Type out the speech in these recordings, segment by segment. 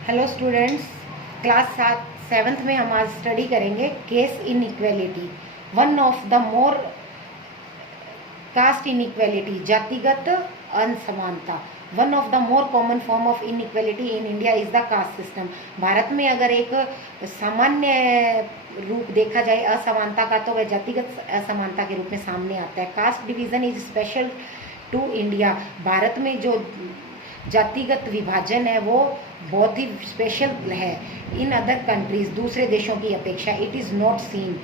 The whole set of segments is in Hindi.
हेलो स्टूडेंट्स, क्लास 7th में हम आज स्टडी करेंगे caste inequality. One of the more caste inequality, जातिगत असमानता। One of the more common form of inequality in India is the caste system. भारत में अगर एक सामान्य रूप देखा जाए असमानता का तो वह जातिगत असमानता के रूप में सामने आता है। Caste division is special to India. भारत में जो जातिगत विभाजन है वो बहुत ही स्पेशल है इन अदर कंट्रीज, दूसरे देशों की अपेक्षा। इट इज़ नॉट सीन,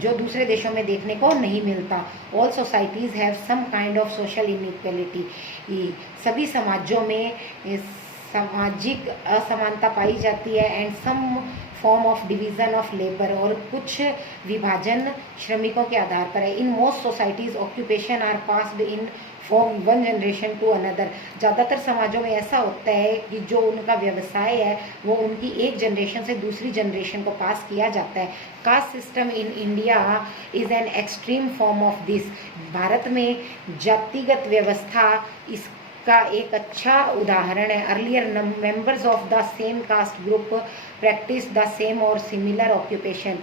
जो दूसरे देशों में देखने को नहीं मिलता। All societies have some kind of social inequality. सभी समाजों में सामाजिक असमानता पाई जाती है। And some form of division of labour, और कुछ विभाजन श्रमिकों के आधार पर है। In most societies occupation are passed in from one generation to another. ज़्यादातर समाजों में ऐसा होता है कि जो उनका व्यवसाय है वो उनकी एक जनरेशन से दूसरी जनरेशन को पास किया जाता है। Cast system in India is an extreme form of this. Bharat में जातिगत व्यवस्था इसका एक अच्छा उदाहरण है। Earlier members of the same caste group practice the same और सिमिलर ऑक्यूपेशन।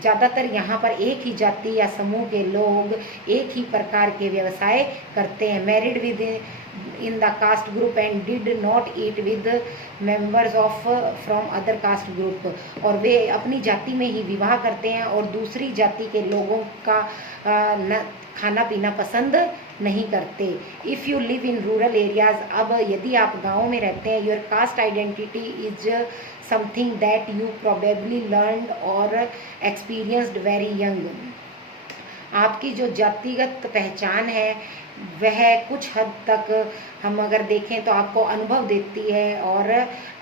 ज़्यादातर यहाँ पर एक ही जाति या समूह के लोग एक ही प्रकार के व्यवसाय करते हैं। Married with in the caste group and did not eat with members of from other caste group. और वे अपनी जाति में ही विवाह करते हैं और दूसरी जाति के लोगों का खाना पीना पसंद नहीं करते। If you live in rural areas, अब यदि आप गाँव में रहते हैं, your cast identity is something that you probably learned और एक्सपीरियंस्ड वेरी यंग। आपकी जो जातिगत पहचान है वह कुछ हद तक हम अगर देखें तो आपको अनुभव देती है, और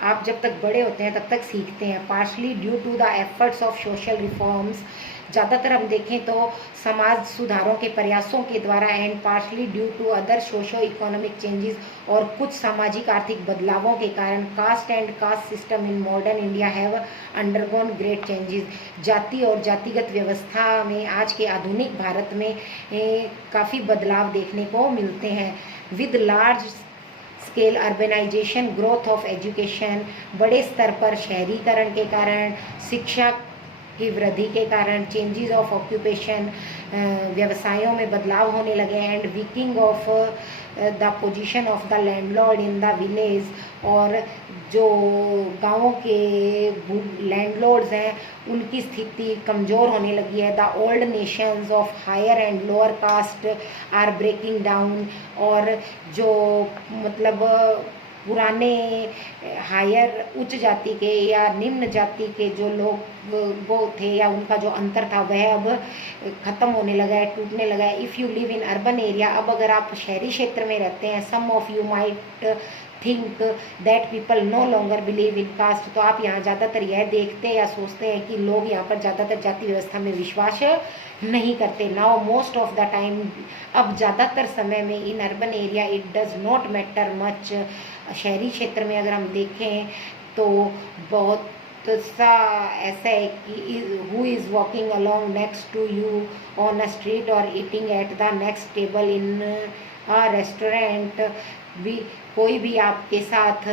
आप जब तक बड़े होते हैं तब तक सीखते हैं। Partly due to the efforts of social reforms, ज़्यादातर हम देखें तो समाज सुधारों के प्रयासों के द्वारा। And partly due to other socio economic changes, और कुछ सामाजिक आर्थिक बदलावों के कारण caste and caste system in modern India have undergone great changes. जाति और जातिगत व्यवस्था में आज के आधुनिक भारत में काफ़ी बदलाव देखने को मिलते हैं। With large scale urbanisation, growth of education, बड़े स्तर पर शहरीकरण के कारण, शिक्षा की वृद्धि के कारण, चेंजेस ऑफ ऑक्यूपेशन, व्यवसायों में बदलाव होने लगे। And weakening of the position of the landlord in the village, और जो गाँवों के लैंडलॉर्ड्स हैं उनकी स्थिति कमज़ोर होने लगी है। The old notions of higher and lower caste are breaking down, और जो मतलब पुराने हायर उच्च जाति के या निम्न जाति के जो लोग वो थे या उनका जो अंतर था वह अब ख़त्म होने लगा है, टूटने लगा है। If you live in urban area, अब अगर आप शहरी क्षेत्र में रहते हैं, some of you might think that people no longer believe in caste, तो आप यहाँ ज़्यादातर यह देखते या सोचते हैं कि लोग यहाँ पर ज़्यादातर जाति व्यवस्था में विश्वास नहीं करते। Now most of the time, अब ज़्यादातर समय में इन urban area it does not matter much. शहरी क्षेत्र में अगर हम देखें तो बहुत सा ऐसा है कि who is walking along next to you on a street और eating at the next table in a restaurant. भी कोई भी आपके साथ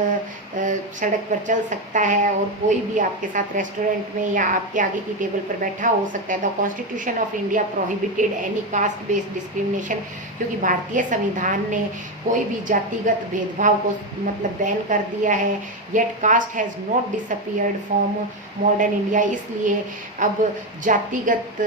सड़क पर चल सकता है और कोई भी आपके साथ रेस्टोरेंट में या आपके आगे की टेबल पर बैठा हो सकता है। The constitution of India prohibited any caste based discrimination, क्योंकि भारतीय संविधान ने कोई भी जातिगत भेदभाव को मतलब बैन कर दिया है। Yet caste has not disappeared from modern India, इसलिए अब जातिगत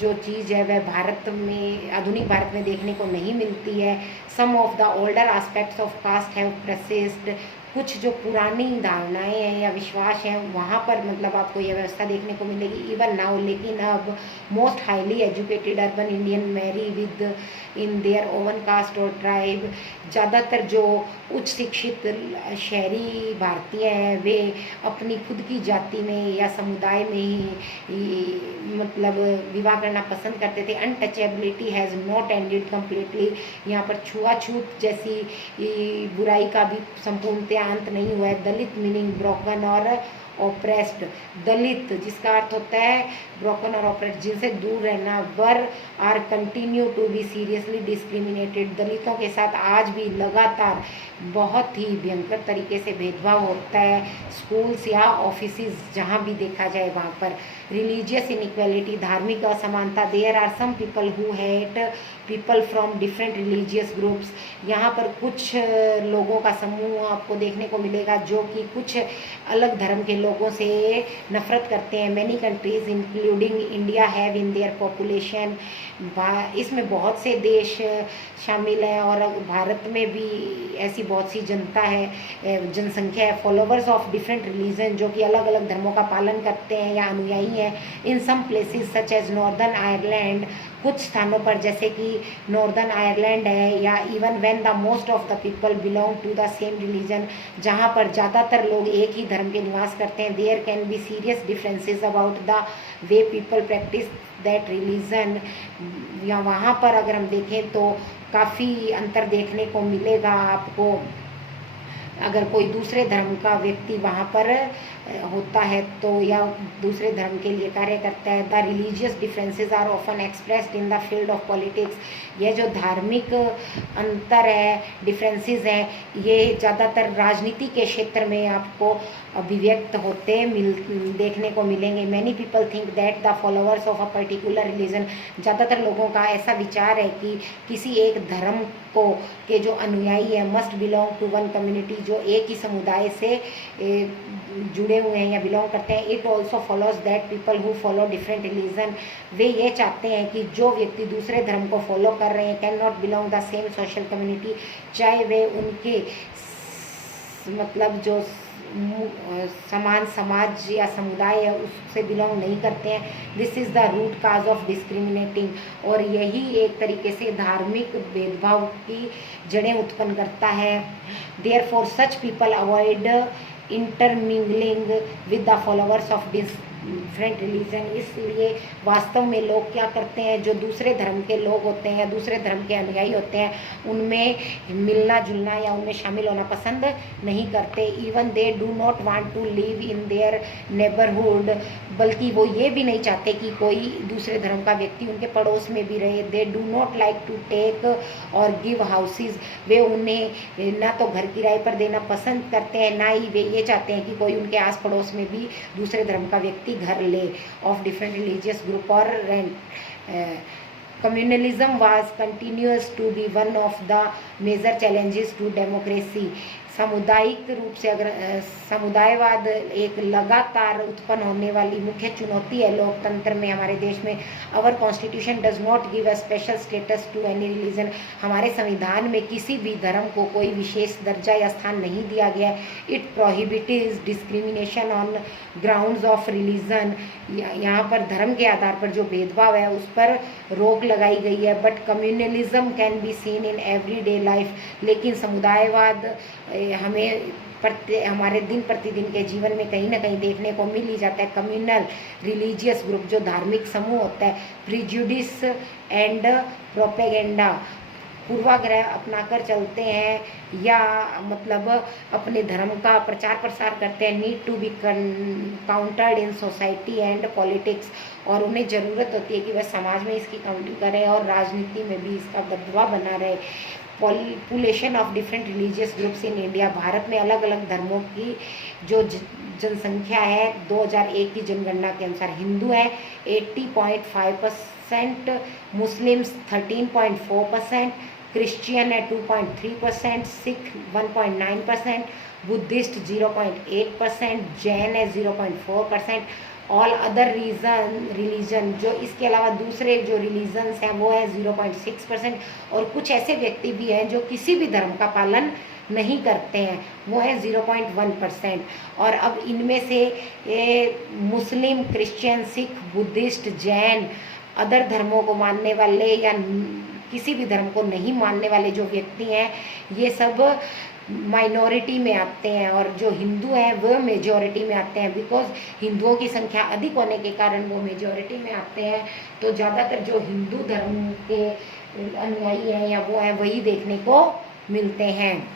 जो चीज़ है वह भारत में, आधुनिक भारत में देखने को नहीं मिलती है। Some of the older aspects of caste have persisted, कुछ जो पुरानी धारणाएं हैं या विश्वास हैं वहाँ पर मतलब आपको यह व्यवस्था देखने को मिलेगी इवन नाउ। लेकिन अब most highly educated urban Indian marry within their own caste और ट्राइब, ज़्यादातर जो उच्च शिक्षित शहरी भारतीय हैं वे अपनी खुद की जाति में या समुदाय में ही मतलब विवाह करना पसंद करते थे। Untouchability has not ended completely, यहाँ पर छुआछूत जैसी बुराई का भी संपूर्णतया अंत नहीं हुआ है। दलित मीनिंग ब्रोकन, और ऑप्रेस्ड, दलित जिसका अर्थ होता है ब्रोकन और ऑप्रेस्ड, जिनसे दूर रहना, were are continue to be seriously discriminated, दलितों के साथ आज भी लगातार बहुत ही भयंकर तरीके से भेदभाव होता है, स्कूल्स या ऑफिसेज जहाँ भी देखा जाए वहाँ पर। रिलीजियस इनइक्वालिटी, धार्मिक असमानता, there are some people who hate people from different religious groups, यहाँ पर कुछ लोगों का समूह आपको देखने को मिलेगा जो कि कुछ अलग धर्म के लोगों से नफरत करते हैं। Many countries including India have in their population, इसमें बहुत से देश शामिल हैं और भारत में भी ऐसी बहुत सी जनता है, जनसंख्या है, फॉलोवर्स ऑफ डिफरेंट रिलीजन, जो कि अलग अलग धर्मों का पालन करते हैं या अनुयायी हैं। In some places such as Northern Ireland, कुछ स्थानों पर जैसे कि नॉर्दर्न आयरलैंड है, या even when the most of the people belong to the same religion, जहाँ पर ज़्यादातर लोग एक ही धर्म के निवास करते हैं, there can be serious differences about the way people practice that religion, या वहाँ पर अगर हम देखें तो काफ़ी अंतर देखने को मिलेगा आपको अगर कोई दूसरे धर्म का व्यक्ति वहाँ पर होता है तो, या दूसरे धर्म के लिए कार्य करता है। The religious differences are often expressed in the field of politics, यह जो धार्मिक अंतर है, डिफरेंसेस हैं, ये ज़्यादातर राजनीति के क्षेत्र में आपको अभिव्यक्त होते देखने को मिलेंगे। Many people think that the followers of a particular religion, ज़्यादातर लोगों का ऐसा विचार है कि किसी एक धर्म को के जो अनुयायी है must belong to one community, जो एक ही समुदाय से जुड़े हुए हैं या बिलोंग करते हैं। It also follows that people who follow different religion, वे ये चाहते हैं कि जो व्यक्ति दूसरे धर्म को फॉलो कर रहे हैं can not belong the same social community, चाहे वे उनके मतलब जो समान समाज या समुदाय है उससे बिलोंग नहीं करते हैं। This is the root cause of discriminating, और यही एक तरीके से धार्मिक भेदभाव की जड़ें उत्पन्न करता है। Therefore such people avoid intermingling with the followers of different religion, इसलिए वास्तव में लोग क्या करते हैं, जो दूसरे धर्म के लोग होते हैं या दूसरे धर्म के अनुयायी होते हैं उनमें मिलना जुलना या उनमें शामिल होना पसंद नहीं करते। Even they do not want to live in their neighbourhood, बल्कि वो ये भी नहीं चाहते कि कोई दूसरे धर्म का व्यक्ति उनके पड़ोस में भी रहे। They do not like to take और गिव हाउसेज, वे उन्हें ना तो घर किराए पर देना पसंद करते हैं, ना ही वे ये चाहते हैं कि कोई उनके आस पड़ोस में भी दूसरे धर्म का व्यक्ति घर lay off different religious group और rent. Communalism was continues to be one of the major challenges to democracy. सामुदायिक रूप से अगर समुदायवाद एक लगातार उत्पन्न होने वाली मुख्य चुनौती है लोकतंत्र में हमारे देश में। Our constitution does not give a special status to any religion, हमारे संविधान में किसी भी धर्म को कोई विशेष दर्जा या स्थान नहीं दिया गया। It prohibits discrimination on grounds of religion, यहाँ पर धर्म के आधार पर जो भेदभाव है उस पर रोक लगाई गई है। But communalism can be seen in everyday life, लेकिन समुदायवाद हमें हमारे दिन प्रतिदिन के जीवन में कहीं ना कहीं देखने को मिल ही जाता है। कम्युनल रिलीजियस ग्रुप जो धार्मिक समूह होता है, प्रिजुडिस एंड प्रोपेगेंडा, पूर्वाग्रह अपनाकर चलते हैं या मतलब अपने धर्म का प्रचार प्रसार करते हैं। Need to be countered in society and politics, और उन्हें ज़रूरत होती है कि वह समाज में इसकी काउंटिंग करें और राजनीति में भी इसका दबदबा बना रहे। Population of different religious groups in India, भारत में अलग अलग धर्मों की जो जनसंख्या है 2001 की जनगणना के अनुसार, हिंदू है 80.5%, मुस्लिम्स 13.4%, क्रिश्चियन है 2.3%, सिख 1.9%, बुद्धिस्ट 0.8%, जैन है 0.4%, ऑल अदर रिलीजन जो इसके अलावा दूसरे जो रिलीजन्स हैं वो है 0.6%, और कुछ ऐसे व्यक्ति भी हैं जो किसी भी धर्म का पालन नहीं करते हैं, वो है 0.1%। और अब इनमें से Muslim, Christian, Sikh, Buddhist, Jain, other धर्मों को मानने वाले या किसी भी धर्म को नहीं मानने वाले जो व्यक्ति हैं ये सब माइनॉरिटी में आते हैं, और जो हिंदू हैं वो मेजॉरिटी में आते हैं। बिकॉज हिंदुओं की संख्या अधिक होने के कारण वो मेजॉरिटी में आते हैं, तो ज़्यादातर जो हिंदू धर्म के अनुयायी हैं या वो हैं वही देखने को मिलते हैं।